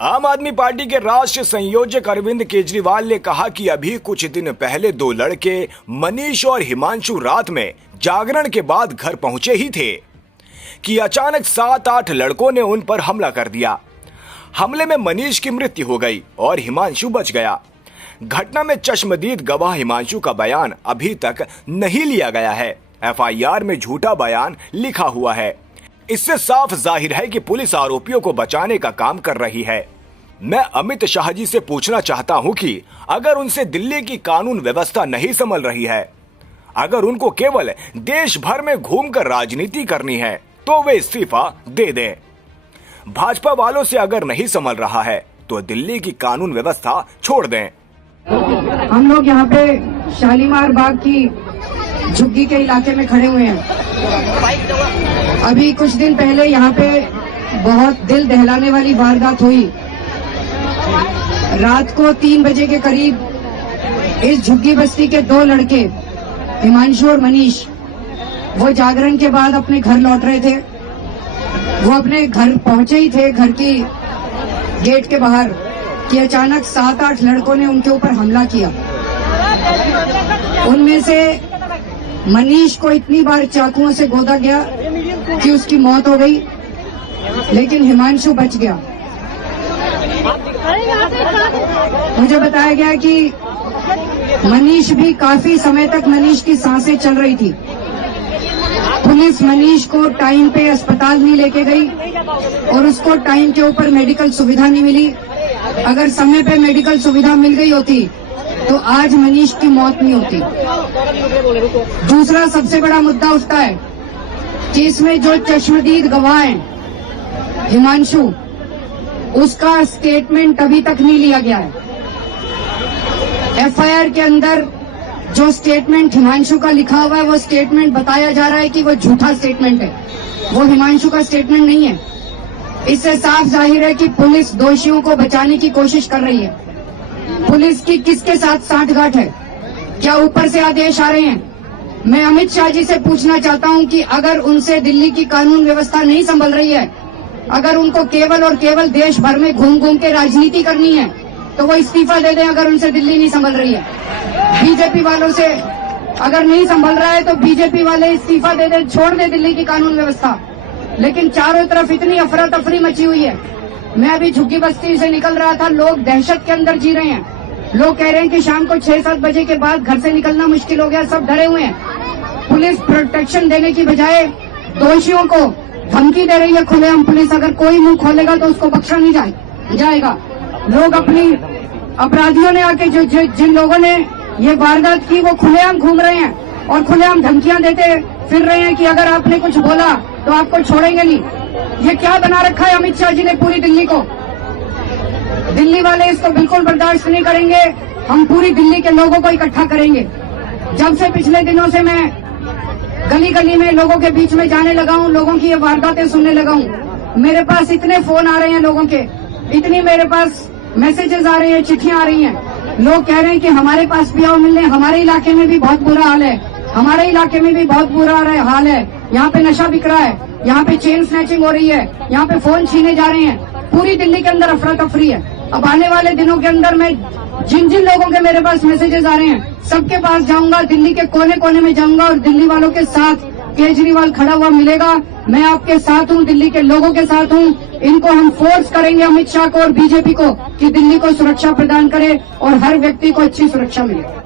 आम आदमी पार्टी के राष्ट्रीय संयोजक अरविंद केजरीवाल ने कहा कि अभी कुछ दिन पहले दो लड़के मनीष और हिमांशु रात में जागरण के बाद घर पहुंचे ही थे कि अचानक 7-8 लड़कों ने उन पर हमला कर दिया। हमले में मनीष की मृत्यु हो गई और हिमांशु बच गया। घटना में चश्मदीद गवाह हिमांशु का बयान अभी तक नहीं लिया गया है। एफआईआर में झूठा बयान लिखा हुआ है। इससे साफ जाहिर है कि पुलिस आरोपियों को बचाने का काम कर रही है। मैं अमित शाह जी से पूछना चाहता हूं कि अगर उनसे दिल्ली की कानून व्यवस्था नहीं संभल रही है, अगर उनको केवल देश भर में घूमकर राजनीति करनी है, तो वे इस्तीफा दे दें। भाजपा वालों से अगर नहीं संभल रहा है तो दिल्ली की कानून व्यवस्था छोड़ दें। हम लोग यहाँ पे शालीमार बाग की झुग्गी के इलाके में खड़े हुए हैं। अभी कुछ दिन पहले यहाँ पे बहुत दिल दहलाने वाली वारदात हुई। रात को 3 बजे के करीब इस झुग्गी बस्ती के 2 लड़के हिमांशु और मनीष, वो जागरण के बाद अपने घर लौट रहे थे। वो अपने घर पहुंचे ही थे, घर की गेट के बाहर, कि अचानक 7-8 लड़कों ने उनके ऊपर हमला किया। उनमें से मनीष को इतनी बार चाकुओं से गोदा गया कि उसकी मौत हो गई, लेकिन हिमांशु बच गया। मुझे बताया गया कि मनीष भी काफी समय तक मनीष की सांसें चल रही थी। पुलिस मनीष को टाइम पे अस्पताल नहीं लेके गई और उसको टाइम के ऊपर मेडिकल सुविधा नहीं मिली। अगर समय पे मेडिकल सुविधा मिल गई होती तो आज मनीष की मौत नहीं होती। दूसरा सबसे बड़ा मुद्दा उठता है कि इसमें जो चश्मदीद गवाह हैं हिमांशु, उसका स्टेटमेंट अभी तक नहीं लिया गया है। एफआईआर के अंदर जो स्टेटमेंट हिमांशु का लिखा हुआ है, वो स्टेटमेंट बताया जा रहा है कि वो झूठा स्टेटमेंट है, वो हिमांशु का स्टेटमेंट नहीं है। इससे साफ जाहिर है कि पुलिस दोषियों को बचाने की कोशिश कर रही है। पुलिस की किसके साथ सांठगांठ है? क्या ऊपर से आदेश आ रहे हैं? मैं अमित शाह जी से पूछना चाहता हूं कि अगर उनसे दिल्ली की कानून व्यवस्था नहीं संभल रही है, अगर उनको केवल और केवल देश भर में घूम घूम के राजनीति करनी है, तो वो इस्तीफा दे दें। अगर उनसे दिल्ली नहीं संभल रही है, बीजेपी वालों से अगर नहीं संभल रहा है तो बीजेपी वाले इस्तीफा दे दें, छोड़ दे दिल्ली की कानून व्यवस्था। लेकिन चारों तरफ इतनी अफरा तफरी मची हुई है। मैं अभी झुग्गी बस्ती से निकल रहा था, लोग दहशत के अंदर जी रहे हैं। लोग कह रहे हैं कि शाम को 6-7 बजे के बाद घर से निकलना मुश्किल हो गया, सब डरे हुए हैं। पुलिस प्रोटेक्शन देने की बजाय दोषियों को धमकी दे रही है खुलेआम। पुलिस अगर कोई मुंह खोलेगा तो उसको बख्शा नहीं जाएगा। लोग अपनी अपराधियों ने आके जिन लोगों ने ये वारदात की, वो खुलेआम घूम रहे हैं और खुलेआम धमकियां देते फिर रहे हैं कि अगर आपने कुछ बोला तो आपको छोड़ेंगे नहीं। ये क्या बना रखा है अमित शाह जी ने पूरी दिल्ली को? दिल्ली वाले इसको बिल्कुल बर्दाश्त नहीं करेंगे। हम पूरी दिल्ली के लोगों को इकट्ठा करेंगे। जब से पिछले दिनों से मैं गली गली में लोगों के बीच में जाने लगा हूं, लोगों की ये वारदातें सुनने लगा हूं, मेरे पास इतने फोन आ रहे हैं लोगों के, इतनी मेरे पास मैसेजेस आ रहे हैं, चिट्ठियां आ रही हैं। लोग कह रहे हैं कि हमारे पास भी आओ मिलने, हमारे इलाके में भी बहुत बुरा हाल है, हमारे इलाके में भी बहुत बुरा हाल है। यहाँ पे नशा बिक रहा है, यहाँ पे चेन स्नैचिंग हो रही है, यहाँ पे फोन छीने जा रहे हैं। पूरी दिल्ली के अंदर अफरा तफरी है। अब आने वाले दिनों के अंदर मैं जिन जिन लोगों के मेरे पास मैसेजेस आ रहे हैं, सबके पास जाऊंगा, दिल्ली के कोने कोने में जाऊंगा और दिल्ली वालों के साथ केजरीवाल खड़ा हुआ मिलेगा। मैं आपके साथ हूँ, दिल्ली के लोगों के साथ हूँ। इनको हम फोर्स करेंगे, अमित शाह को और बीजेपी को, कि दिल्ली को सुरक्षा प्रदान करे और हर व्यक्ति को अच्छी सुरक्षा मिले।